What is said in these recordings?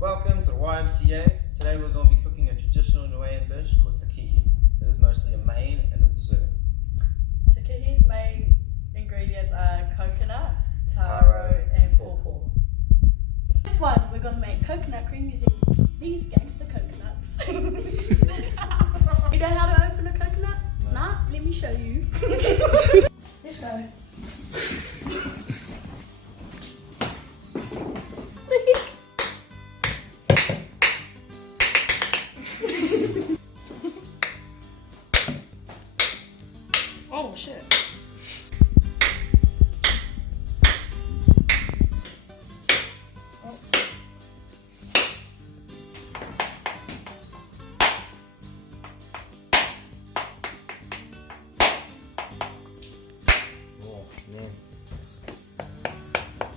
Welcome to the YMCA. Today we're going to be cooking a traditional Niuean dish called takihi. It is mostly a main and a dessert. Takihi's main ingredients are coconut, taro, and pawpaw. Step 1, we're going to make coconut cream using these gangster coconuts. You know how to open a coconut? No. Nah, let me show you. Let's go. Oh shit. Oh man.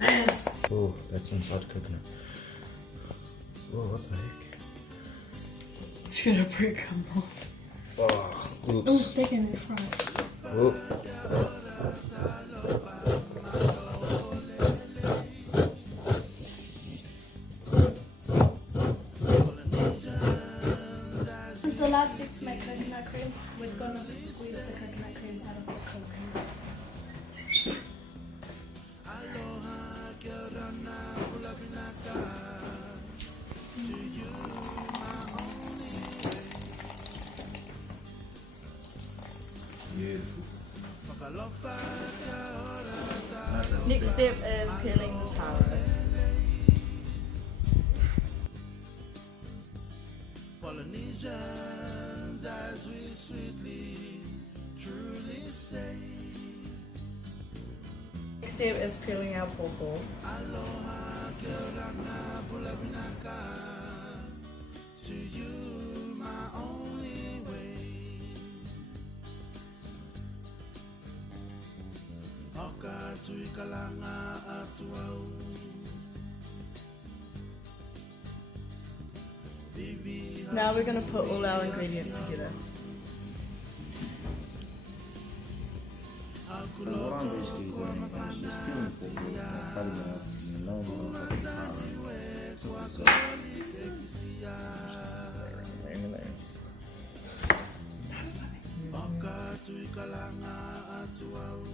Yes. Oh, that's inside coconut. Oh, what the heck? It's gonna break them off. Oh, Oh, oops. they're gonna fry. Oh. This is the last step to make coconut cream. We're gonna squeeze the coconut cream out of the coconut. Beautiful. Next step is peeling the taro. Polynesians, as we sweetly, truly say, Next step is peeling our pawpaw. Aloha, Kirana, Pulapinaka, to you my only way. Hoka tui kalanga atuau. Now we're going to put all our ingredients together. What I'm basically doing is just peeling pawpaw and cutting it up and laying it on top of taro. So, laying it there. Hoka tui kalanga atuau.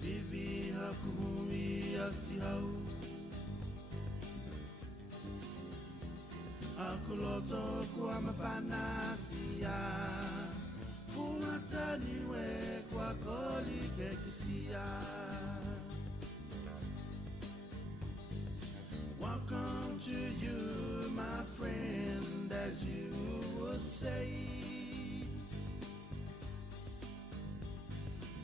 Vivi hakuhui asihau. Akuloto kwa mapanasia. Fumataniwe kwa koli kekisia. Welcome to you, my friend, as you would say.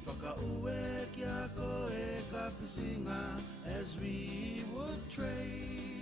Whakauwe kia koe ka pisinga, as we would trade.